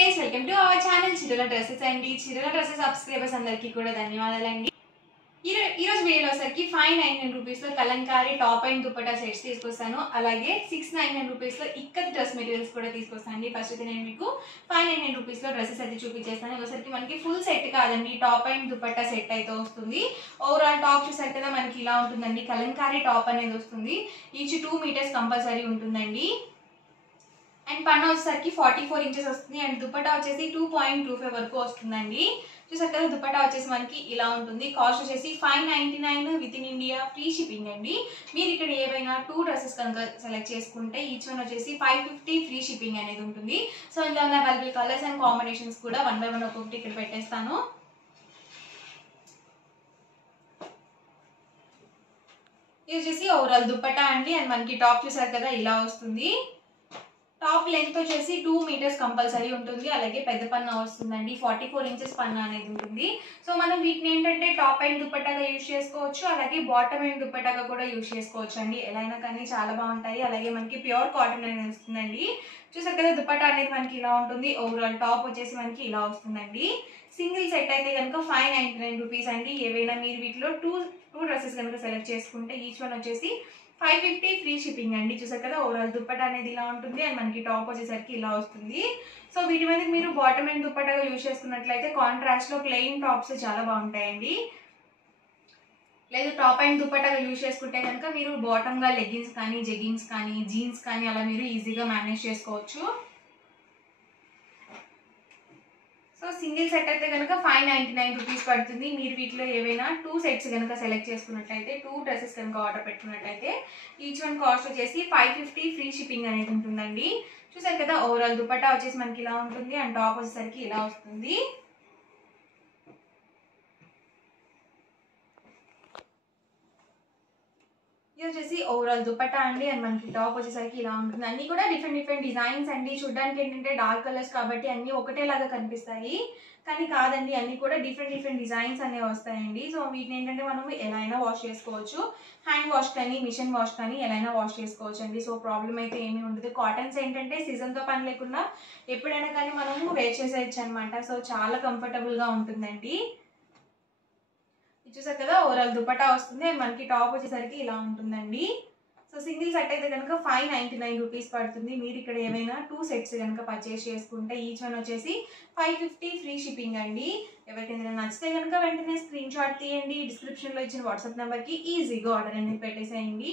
Friends, welcome to our channel Chirula dresses అండి. Chirula dresses subscribers అందరికీ కూడా ధన్యవాదాలండి. ఈ రోజు వీడియోలో వచ్చరికి 599 రూపీస్ లో Kalamkari top and dupatta sets తీసుకొస్తాను. అలాగే 699 రూపీస్ లో ఇక్కత్ డ్రెస్ మెటీరియల్స్ కూడా తీసుకొస్తాను. ఫస్ట్ అయితే నేను మీకు 599 రూపీస్ లో డ్రెస్సెస్ అయితే చూపించేస్తాను. ఒకసారికి మనకి ఫుల్ సెట్ కాదండి, టాప్ అండ్ దుపట్టా సెట్ అయితే వస్తుంది. ఓవరాల్ టాప్ చూసారు కదా, మనకి ఇలా ఉంటుందండి. కలంకారీ టాప్ అనేది వస్తుంది. ఈచ్ 2 మీటర్స్ కంపల్సరీ ఉంటుందండి. అండ్ పన్ను వచ్చేసరికి 44 ఇంచెస్ వస్తుంది. అండ్ దుపట్టా వచ్చేసి 2.25 వరకు వస్తుందండి. చూసారు కదా, దుపట్టా వచ్చేసి మనకి ఇలా ఉంటుంది. కాస్ట్ వచ్చేసి 599 with in India, free shipping అండి. మీరు ఇక్కడ ఏవైనా 2 డ్రెస్సెస్ కనుక సెలెక్ట్ చేసుకుంటే ఈచ్ వన్ వచ్చేసి 550 ఫ్రీ షిప్పింగ్ అనేది ఉంటుంది. సో ఇందులో ఉన్న అవైలబుల్ కలర్స్ అండ్ కాంబినేషన్స్ కూడా 1 by 1 ఒక్కొక్కటి ఇక్కడ పెట్టేస్తాను. ఇది వచ్చేసి ఓవరాల్ దుపట్టా అండి. అండ్ మనకి టాప్ చూసారు కదా, ఇలా వస్తుంది. టాప్ లెంత్ వచ్చేసి 2 మీటర్స్ కంపల్సరీ ఉంటుంది. అలాగే పెద్ద పన్నా వస్తుందండి, 44 ఇంచెస్ పన్నా అనేది ఉంటుంది. సో మనం వీటిని ఏంటంటే టాప్ అండ్ దుపట్టాగా యూజ్ చేసుకోవచ్చు, అలాగే బాటమ్ అండ్ దుపట్టాగా కూడా యూజ్ చేసుకోవచ్చు అండి. ఎలా అయినా కానీ చాలా బాగుంటాయి. అలాగే మనకి ప్యూర్ కాటన్ అనేది వస్తుందండి. చూసారు కదా, దుపట్టా అనేది మనకి ఇలా ఉంటుంది. ఓవరాల్ టాప్ వచ్చేసి మనకి ఇలా వస్తుందండి. సింగిల్ సెట్ అయితే కనుక 599 రూపీస్ అండి. ఏవైనా మీరు వీటిలో టూ డ్రెస్సెస్ కనుక సెలెక్ట్ చేసుకుంటే ఈచ్ వన్ వచ్చేసి 550 ఫ్రీ షిప్పింగ్ అండి. చూసారు కదా, ఓవరాల్ దుపట్టా అనేది ఇలా ఉంటుంది. అండ్ మనకి టాప్ వచ్చేసరికి ఇలా వస్తుంది. సో వీటి మీద మీరు బాటమ్ అండ్ దుపట్టాగా యూజ్ చేసుకున్నట్లయితే కాంట్రాస్ట్ లో ప్లెయిన్ టాప్స్ చాలా బాగుంటాయండి. లేదు టాప్ అండ్ దుపట్టాగా యూజ్ చేసుకుంటే కనుక మీరు బాటమ్ గా లెగ్గిన్స్ కానీ, జెగ్గింగ్స్ కానీ, జీన్స్ కానీ అలా మీరు ఈజీగా మేనేజ్ చేసుకోవచ్చు. సో సింగిల్ సెట్ అయితే కనుక 599 రూపీస్ పడుతుంది. మీరు వీటిలో ఏవైనా 2 సెట్స్ కనుక సెలెక్ట్ చేసుకున్నట్లయితే, 2 డ్రెస్సెస్ కనుక ఆర్డర్ పెట్టుకున్నట్లయితే ఈచ్ వన్ కాస్ట్ వచ్చేసి 550 ఫ్రీ షిప్పింగ్ అనేది ఉంటుందండి. చూసారు కదా, ఓవరాల్ దుపట్టా వచ్చేసి మనకి ఇలా ఉంటుంది. అండ్ టాప్ వచ్చేసరికి ఇలా వస్తుంది. ఇది వచ్చేసి ఓవరాల్ దుపట్టా అండి. అండ్ మనకి టాప్ వచ్చేసరికి ఇలా ఉంటుంది. అన్ని కూడా డిఫరెంట్ డిజైన్స్ అండి. చూడడానికి ఏంటంటే డార్క్ కలర్స్ కాబట్టి అన్ని ఒకటేలాగా కనిపిస్తాయి, కానీ కాదండి, అన్ని కూడా డిఫరెంట్ డిజైన్స్ అనేవి వస్తాయండి. సో వీటిని ఏంటంటే మనం ఎలా అయినా వాష్ చేసుకోవచ్చు. హ్యాండ్ వాష్ కానీ, మిషన్ వాష్ కానీ ఎలా అయినా వాష్ చేసుకోవచ్చు అండి. సో ప్రాబ్లం అయితే ఏమీ ఉండదు. కాటన్స్ ఏంటంటే సీజన్తో పని లేకుండా ఎప్పుడైనా కానీ మనము వేర్ చేసేయచ్చు అనమాట. సో చాలా కంఫర్టబుల్గా ఉంటుందండి. చూసారు కదా, ఓవరాల్ దుపట్టా వస్తుంది. మనకి టాప్ వచ్చేసరికి ఇలా ఉంటుందండి. సో సింగిల్ సెట్ అయితే కనుక 599 రూపీస్ పడుతుంది. మీరు ఇక్కడ ఏమైనా 2 సెట్స్ కనుక పర్చేస్ చేసుకుంటే ఈచ్ వన్ వచ్చేసి 550 ఫ్రీ షిప్పింగ్ అండి. ఎవరికైనా నచ్చితే కనుక వెంటనే స్క్రీన్ షాట్ తీయండి. డిస్క్రిప్షన్లో ఇచ్చిన వాట్సాప్ నెంబర్కి ఈజీగా ఆర్డర్ అనేది పెట్టేసేయండి.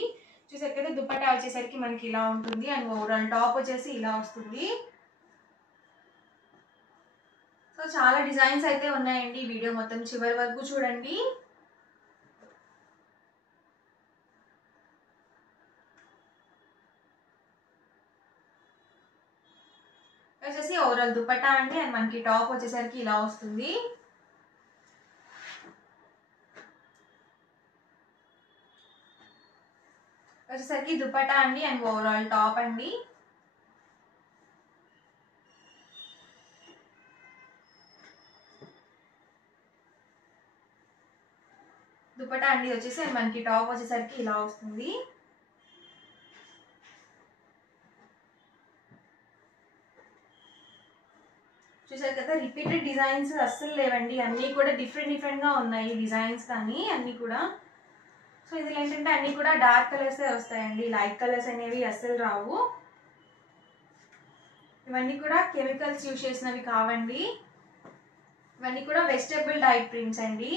చూసారు కదా, దుపట్టా వచ్చేసరికి మనకి ఇలా ఉంటుంది. అండ్ ఓవరాల్ టాప్ వచ్చేసి ఇలా వస్తుంది. సో చాలా డిజైన్స్ అయితే ఉన్నాయండి. వీడియో మొత్తం చివరి వరకు చూడండి. వచ్చేసి ఓవరాల్ దుపట్టా అండి. అండ్ మనకి టాప్ వచ్చేసరికి ఇలా వస్తుంది. వచ్చేసరికి దుపట్టా అండి. అండ్ ఓవరాల్ టాప్ అండి. దుపట్టా అండి వచ్చేసి అండ్ మనకి టాప్ వచ్చేసరికి ఇలా వస్తుంది. చూసారు కదా, రిపీటెడ్ డిజైన్స్ అస్సలు లేవండి. అన్నీ కూడా డిఫరెంట్గా ఉన్నాయి డిజైన్స్ కానీ అన్నీ కూడా. సో ఇందులో ఏంటంటే అన్నీ కూడా డార్క్ కలర్సే వస్తాయండి. లైట్ కలర్స్ అనేవి అస్సలు రావు. ఇవన్నీ కూడా కెమికల్స్ యూజ్ చేసినవి కావండి. ఇవన్నీ కూడా వెజిటబుల్ డైట్ ప్రింట్స్ అండి.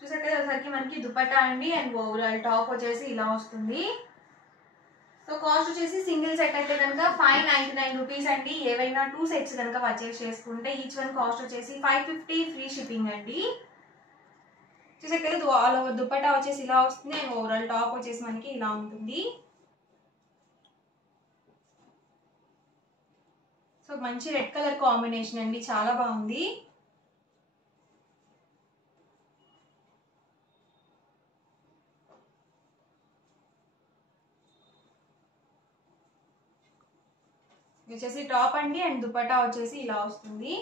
చూసారు కదా, ఒకసారికి మనకి దుపట్టా అండి. అండ్ ఓవరాల్ టాప్ వచ్చేసి ఇలా వస్తుంది. సో కాస్ట్ వచ్చేసి సింగిల్ సెట్ అయితే కనుక 599 రూపీస్ అండి. ఏవైనా 2 సెట్స్ కనుక పర్చేస్ చేసుకుంటే ఈచ్ వన్ కాస్ట్ వచ్చేసి 550 ఫ్రీ షిప్పింగ్ అండి. చూసారు కదా, ఆల్ ఓవర్ దుపట్టా వచ్చేసి ఇలా వస్తుంది. అండ్ ఓవరాల్ టాప్ వచ్చేసి మనకి ఇలా ఉంటుంది. సో మంచి రెడ్ కలర్ కాంబినేషన్ అండి, చాలా బాగుంది. వచ్చేసి టాప్ అండి. అండ్ దుపట్టా వచ్చేసి ఇలా వస్తుంది.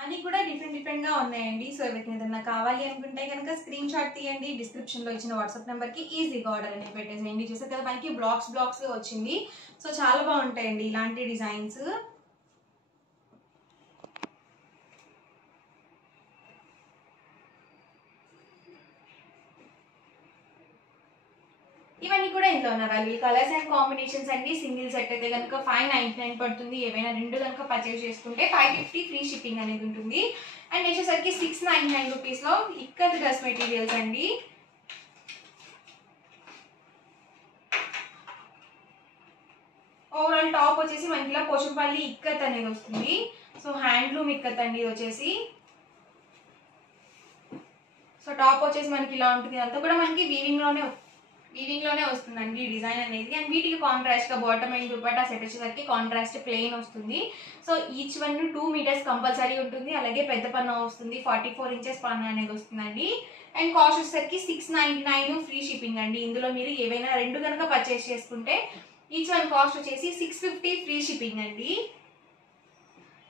అన్నీ కూడా డిఫరెంట్ గా ఉన్నాయండి. సో ఎవరికి ఏదైనా కావాలి అనుకుంటే కనుక స్క్రీన్ షాట్ తీయండి, డిస్క్రిప్షన్ లో ఇచ్చిన వాట్సాప్ నెంబర్ కి ఈజీగా ఆర్డర్ అనేది పెట్టేసేయండి. చూసారు కదా మనకి బ్లాక్స్ గా వచ్చింది. సో చాలా బాగుంటాయండి ఇలాంటి డిజైన్స్. ఇవన్నీ కూడా ఇంట్లో ఉన్న అవైలబుల్ కలర్స్ అండ్ కాంబినేషన్స్ అండి. సింగిల్ సెట్ అయితే కనుక 599 పడుతుంది. ఏవైనా రెండు కనుక పర్చేస్ చేసుకుంటే 550 ఫ్రీ షిప్పింగ్ అనేది ఉంటుంది. అండ్ వచ్చేసరికి 699 రూపీస్లో ఇక్కత్ డ్రెస్ మెటీరియల్స్ అండి. ఓవరాల్ టాప్ వచ్చేసి మనకి ఇలా పోచంపల్లి ఇక్కత్ అనేది వస్తుంది. సో హ్యాండ్లూమ్ ఇక్కత్ అండి ఇది వచ్చేసి. సో టాప్ వచ్చేసి మనకి ఇలా ఉంటుంది. అంతా కూడా మనకి వీవింగ్ లోనే వస్తుందండి డిజైన్ అనేది. అండ్ వీటికి కాంట్రాస్ట్ గా బాటమ్ అండ్ దుపట్టా సెట్ వచ్చేసరికి కాంట్రాస్ట్ ప్లెయిన్ వస్తుంది. So each one 2 metres compulsory ఉంటుంది. అలాగే పెద్ద పన్నా వస్తుంది, 44 ఇంచెస్ పన్నా అనేది వస్తుందండి. అండ్ కాస్ట్ వచ్చేసరికి 699 ఫ్రీ షిప్పింగ్ అండి. ఇందులో మీరు ఏవైనా రెండు కనుక పర్చేస్ చేసుకుంటే ఈచ్ వన్ కాస్ట్ వచ్చేసి 650 ఫ్రీ షిప్పింగ్ అండి.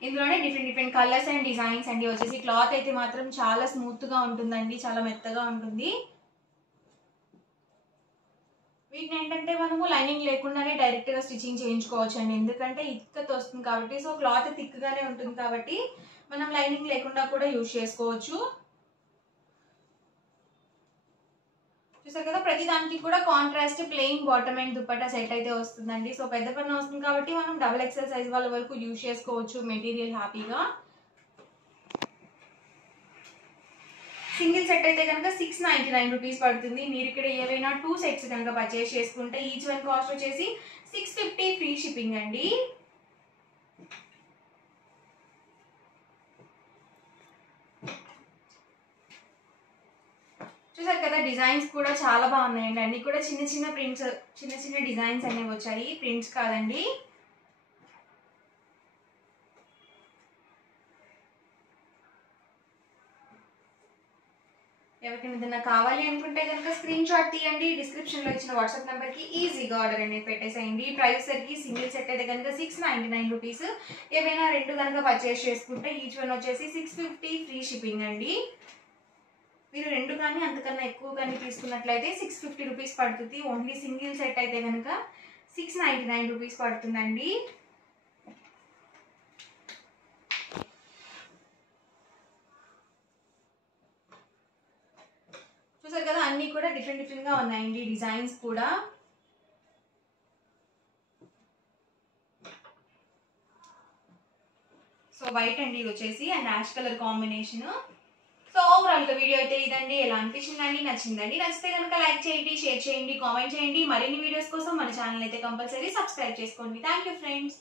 ఇందులోనే డిఫరెంట్ కలర్స్ అండ్ డిజైన్స్ అండి. వచ్చేసి క్లాత్ అయితే మాత్రం చాలా స్మూత్ గా ఉంటుందండి, చాలా మెత్తగా ఉంటుంది. వీటిని ఏంటంటే మనము లైనింగ్ లేకుండానే డైరెక్ట్ గా స్టిచ్చింగ్ చేయించుకోవచ్చు అండి. ఎందుకంటే ఇక్కత్ వస్తుంది కాబట్టి, సో క్లాత్ థిక్ గానే ఉంటుంది కాబట్టి మనం లైనింగ్ లేకుండా కూడా యూజ్ చేసుకోవచ్చు. చూసారు కదా ప్రతి దానికి కూడా contrast plain bottom and dupatta set అయితే వస్తుందండి. సో పెద్ద పన్నా వస్తుంది కాబట్టి మనం XXL సైజ్ వాళ్ళ వరకు యూజ్ చేసుకోవచ్చు మెటీరియల్ హ్యాపీగా. సింగిల్ సెట్ అయితే కనుక 699 రూపీస్ పడుతుంది. మీరు ఇక్కడ ఏవైనా 2 సెట్స్ కనుక పర్చేస్ చేసుకుంటే ఈచ్ వన్ కాస్ట్ వచ్చేసి 650 ఫ్రీ షిప్పింగ్ అండి. చూసారు కదా డిజైన్స్ కూడా చాలా బాగున్నాయండి. అన్ని కూడా చిన్న ప్రింట్స్, చిన్న డిజైన్స్ అనేవి వచ్చాయి, ప్రింట్స్ కాదండి. ఎవరికైనా ఏదైనా కావాలి అనుకుంటే కనుక స్క్రీన్ షాట్ తీయండి, డిస్క్రిప్షన్ లో ఇచ్చిన వాట్సాప్ నెంబర్ కి ఈజీగా ఆర్డర్ అనేది పెట్టేసేయండి. ప్రైస్ సరికి సింగిల్ సెట్ అయితే కనుక 699 రూపీస్. ఏవైనా రెండు కనుక పర్చేస్ చేసుకుంటే ఈచ్ వన్ వచ్చేసి 650 ఫ్రీ షిప్పింగ్ అండి. మీరు రెండు కానీ అంతకన్నా ఎక్కువ కానీ తీసుకున్నట్లయితే 650 రూపీస్ పడుతుంది. ఓన్లీ సింగిల్ సెట్ అయితే కనుక 699 రూపీస్ పడుతుందండి. చూసారు కదా అన్ని కూడా డిఫరెంట్ గా ఉన్నాయండి డిజైన్స్ కూడా. సో వైట్ అండి ఇది వచ్చేసి and ash colour combination. So overall గా వీడియో అయితే ఇదండి. ఎలా అనిపించిందండి? నచ్చిందండి? నచ్చితే కనుక లైక్ చేయండి, షేర్ చేయండి, కామెంట్ చేయండి. మరిన్ని వీడియోస్ కోసం మన ఛానల్ అయితే కంపల్సరీ సబ్స్క్రైబ్ చేసుకోండి. Thank you friends.